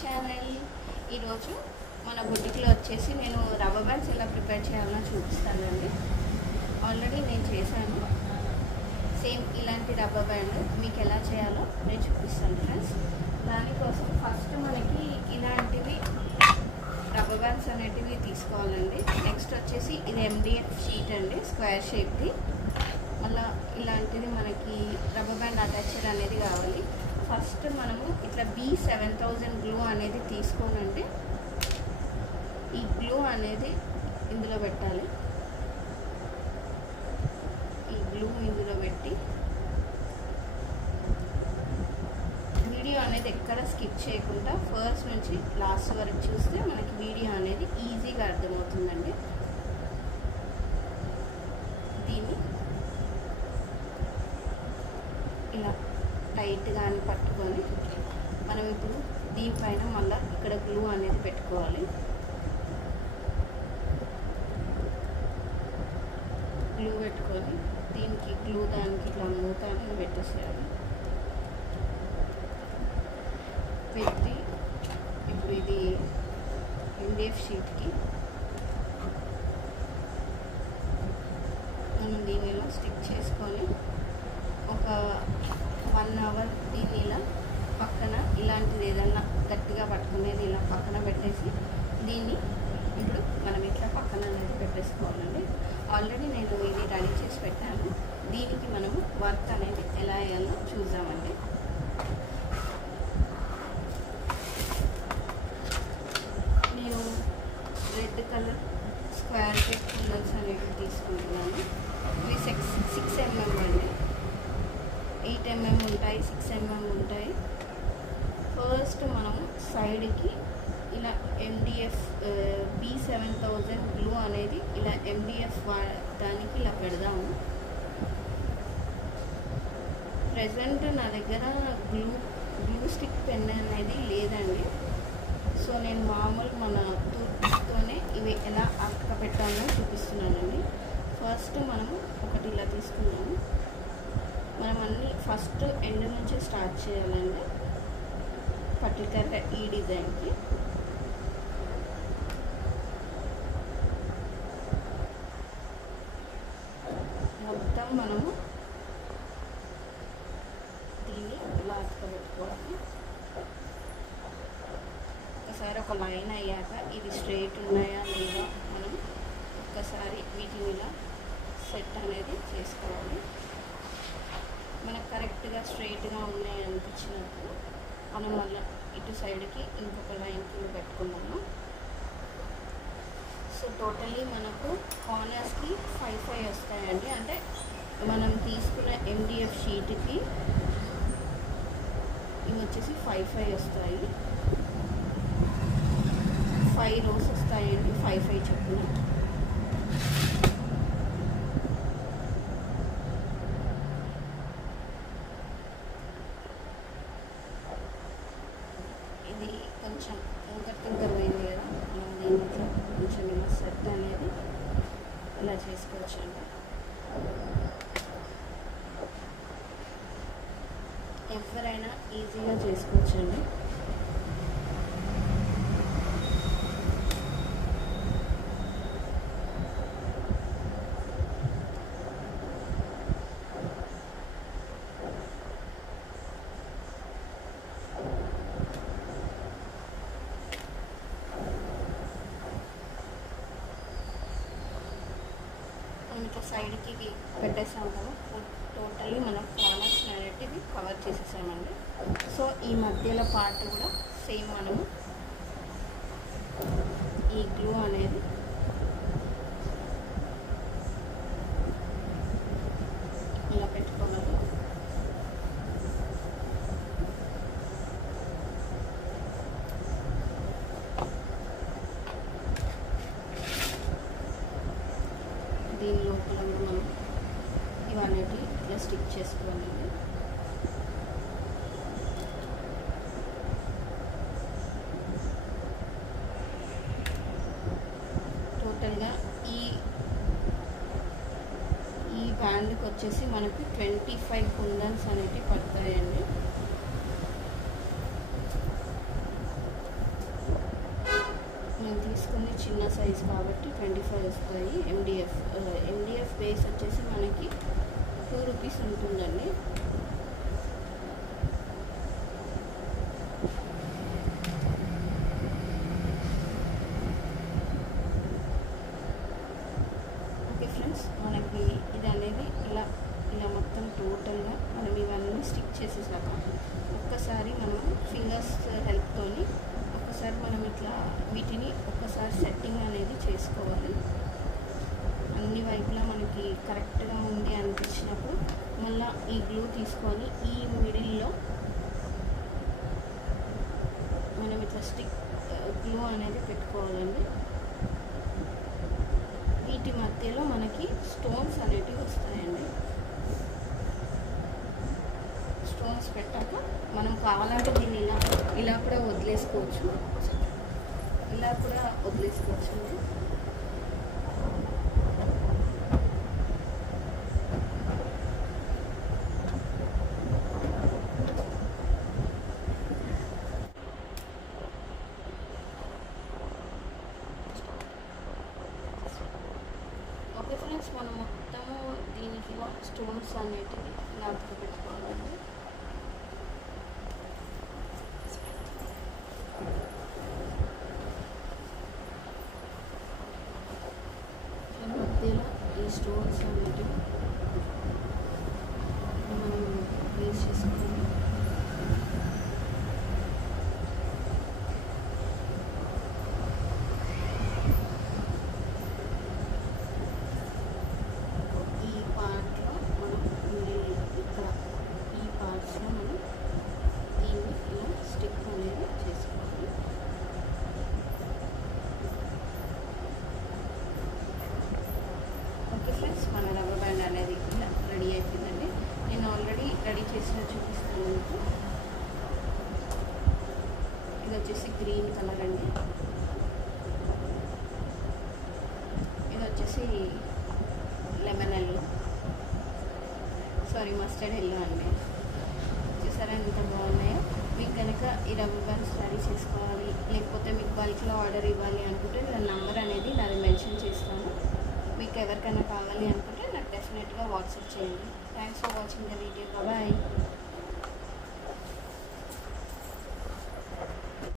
Channel. ఈరోజు మన బుటిక్లో వచ్చేసి నేను రబ్బర్ బ్యాండ్స్ ఎలా ప్రిపేర్ చేయాలో చూపిస్తానండి. ఆల్రెడీ నేను చేశాను. సేమ్ ఇలాంటి రబ్బర్ బ్యాండ్ మీకు ఎలా చేయాలో నేను చూపిస్తాను ఫ్రెండ్స్. దానికోసం ఫస్ట్ మనకి ఇలాంటివి రబ్బర్ బ్యాండ్స్ అనేటివి తీసుకోవాలండి. నెక్స్ట్ వచ్చేసి ఇది MDF షీట్ అండి, స్క్వేర్ షేప్ది. మళ్ళీ ఇలాంటిది మనకి రబ్బర్ బ్యాండ్ అటాచర్ అనేది కావాలి. ఫస్ట్ మనము ఇట్లా B7000 గ్లూ అనేది తీసుకోనండి. ఈ గ్లూ అనేది ఇందులో పెట్టాలి. ఈ గ్లూ ఇందులో పెట్టి వీడియో అనేది ఎక్కడ స్కిప్ చేయకుండా ఫస్ట్ నుంచి లాస్ట్ వరకు చూస్తే మనకి వీడియో అనేది ఈజీగా అర్థమవుతుందండి. దీన్ని ఇలా టైట్గా అని పట్టుకొని మనం ఇప్పుడు దీనిపైన మళ్ళీ ఇక్కడ గ్లూ అనేది పెట్టుకోవాలి. గ్లూ పెట్టుకొని దీనికి గ్లూ దానికి ఇట్లా మూత అనేది పెట్టేసేయాలి. పెట్టి ఇప్పుడు ఇది MDF షీట్కి మనం దీనిలో స్టిక్ చేసుకొని ఒక 1 అవర్ దీన్ని ఇలా పక్కన ఇలాంటిది ఏదన్నా గట్టిగా పట్టుకునేది ఇలా పక్కన పెట్టేసి దీన్ని ఇప్పుడు మనం ఇట్లా పక్కన అనేది పెట్టేసుకోవాలండి. ఆల్రెడీ నేను ఇది రెడీ చేసి పెట్టాను. దీనికి మనము వర్క్ అనేది ఎలా వేయాలో చూద్దామండి. నేను రెడ్ కలర్ స్క్వేర్ షేప్ కుందన్స్ అనేవి తీసుకుంటున్నాను. ఇవి 6 mm అండి. 8 mm ఉంటాయి, 6 mm ఉంటాయి. ఫస్ట్ మనము సైడ్కి ఇలా MDF B7000 గ్లూ అనేది ఇలా MDF దానికి ఇలా పెడదాము. ప్రజెంట్ నా దగ్గర గ్లూ స్టిక్ పెన్ అనేది లేదండి. సో నేను మామూలు మన తూర్పుతోనే ఇవి ఎలా అక్క పెట్టాలో చూపిస్తున్నానండి. ఫస్ట్ మనము ఒకటి ఇలా తీసుకున్నాము. మనం అన్నీ ఫస్ట్ ఎండ్ నుంచి స్టార్ట్ చేయాలండి. పర్టికులర్గా ఈ డిజైన్కి మొత్తం మనము దీన్ని ఇలా పెట్టుకోవాలి. ఒకసారి ఒక లైన్ అయ్యాక ఇది స్ట్రైట్ ఉన్నాయా లేదా మనం ఒక్కసారి వీటిని ఇలా సెట్ అనేది చేసుకోవాలి. మనకు కరెక్ట్గా స్ట్రైట్గా ఉన్నాయి అనిపించినప్పుడు మనం మళ్ళీ ఇటు సైడ్కి ఇంకొక లైన్కి పెట్టుకున్నాము. సో టోటలీ మనకు కార్నర్స్కి 5 వస్తాయండి. అంటే మనం తీసుకున్న MDF షీట్కి ఇవి వచ్చేసి 5 వస్తాయి. 5 రోస్ వస్తాయండి, 5 చొప్పున. ఇది కొంచెం ఇంకా పోయింది కదా, మనం దీంట్లో కొంచెం ఇలా సెట్ అనేది ఇలా చేసుకోవచ్చండి. ఎవరైనా ఈజీగా చేసుకోవచ్చండి. ఇట్లా సైడ్కి పెట్టేసాం కదా, టోటల్లీ మనం కార్నర్స్ అనేటివి కవర్ చేసేసామండి. సో ఈ మధ్యలో పార్ట్ కూడా సేమ్ మనము ఈ గ్లూ అనేది ఇలా పెట్టుకోవాలి. దీని లోపల మనం ఇవన్నీ ఇట్లా స్టిక్ చేసుకోవాలి. టోటల్గా ఈ బ్యాండ్కి వచ్చేసి మనకు 25 కుందన్స్ అనేవి పడతాయండి. తీసుకుని చిన్న సైజ్ కాబట్టి 25 వస్తాయి. ఎండిఎఫ్ బేస్ వచ్చేసి మనకి 2 రూపీస్ ఉంటుందండి. ఓకే ఫ్రెండ్స్, మనకి ఇది అనేది ఇలా మొత్తం టోటల్గా మనం ఇవన్నీ స్టిక్ చేసేసాక ఒక్కసారి మనం ఫింగర్స్ హెల్ప్తోని ఒక్కసారి మనం ఇట్లా వీటిని ఒక్కసారి సెట్టింగ్ అనేది చేసుకోవాలి. అన్ని వైపులా మనకి కరెక్ట్గా ఉంది అనిపించినప్పుడు మళ్ళీ ఈ గ్లూ తీసుకొని ఈ మిడిల్లో మనం ఇట్లా గ్లూ అనేది పెట్టుకోవాలండి. వీటి మధ్యలో మనకి స్టోన్స్ అనేటివి వస్తాయండి. స్టోన్స్ పెట్టాక మనం కావాలంటే దీన్ని ఇలా కూడా వదిలేసుకోవచ్చు. ఓకే ఫ్రెండ్స్, మనం మొత్తము దీనికి స్టోన్స్ అనేటివి ఇలా పెట్టుకోవాలండి. మధ్యలో ఈ స్టోన్స్ అనేటివి మనం ప్లేస్ చేసుకోవాలి. ఈ పార్ట్లో మనం ఇక్కడ ఈ పార్ట్స్లో మనం దీన్ని ఇలా స్టిక్ అనేది చేసుకోవాలి. ఓకే ఫ్రెండ్స్, మన రబ్బర్ బ్యాండ్ అనేది ఇలా రెడీ అయిపోయిందండి. నేను ఆల్రెడీ రెడీ చేసిన చూపిస్తాను మీకు. ఇది వచ్చేసి గ్రీన్ కలర్ అండి. ఇది వచ్చేసి మస్టర్డ్ ఎల్లో అండి. చూసారా ఎంత బాగున్నాయో. మీకు కనుక ఈ రబ్బర్ బ్యాండ్స్ రెడీ చేసుకోవాలి, లేకపోతే మీకు బల్క్లో ఆర్డర్ ఇవ్వాలి అనుకుంటే నా నంబర్ అనేది నాది మెన్షన్ చేస్తాను. మీకు ఎవరికైనా కావాలి అనుకుంటే నాకు డెఫినెట్గా వాట్సాప్ చేయండి. Thanks for watching the video. Bye.